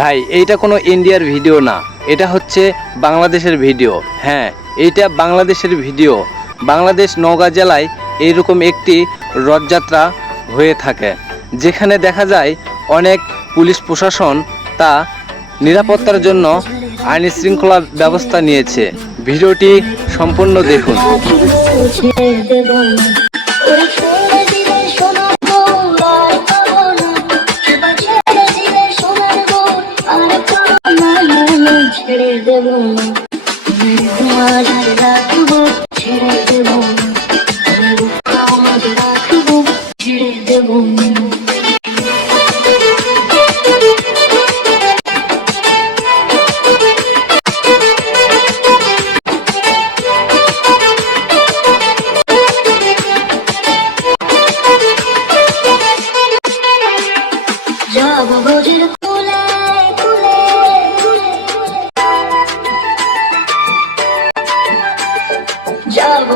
ভাই এইটা কোনো ইন্ডিয়ার ভিডিও না, এটা হচ্ছে বাংলাদেশের ভিডিও। হ্যাঁ, এইটা বাংলাদেশের ভিডিও। বাংলাদেশ নওগাঁ জেলায় এইরকম একটি রথযাত্রা হয়ে থাকে, যেখানে দেখা যায় অনেক পুলিশ প্রশাসন তা নিরাপত্তার জন্য আইন শৃঙ্খলা ব্যবস্থা নিয়েছে। ভিডিওটি সম্পূর্ণ দেখুন। ছেড়ে দেব না, তোমার রাখবো, ছেড়ে দেব না, তোমার রাখবো, ছেড়ে দেব না। যাব গজের কুলে কুলে যাব